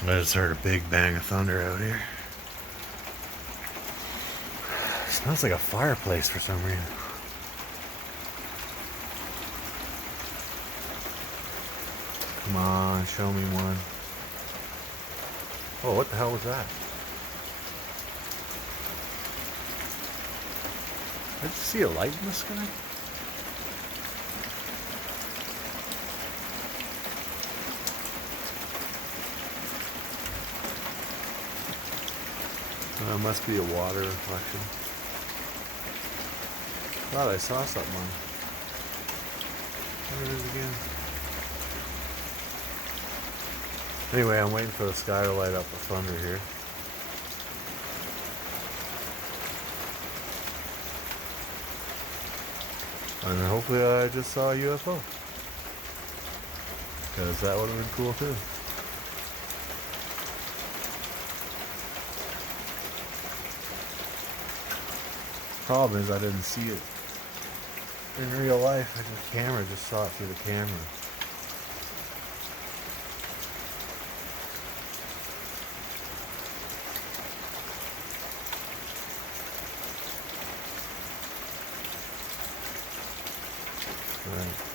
I just heard a big bang of thunder out here. It smells like a fireplace for some reason. Come on, show me one. Oh, what the hell was that? Did you see a light in the sky? It must be a water reflection. Thought I saw something on. There it is again. Anyway, I'm waiting for the sky to light up with thunder here. And hopefully I just saw a UFO. Because that would have been cool too. Problem is I didn't see it in real life. The camera just saw it through the camera. Right.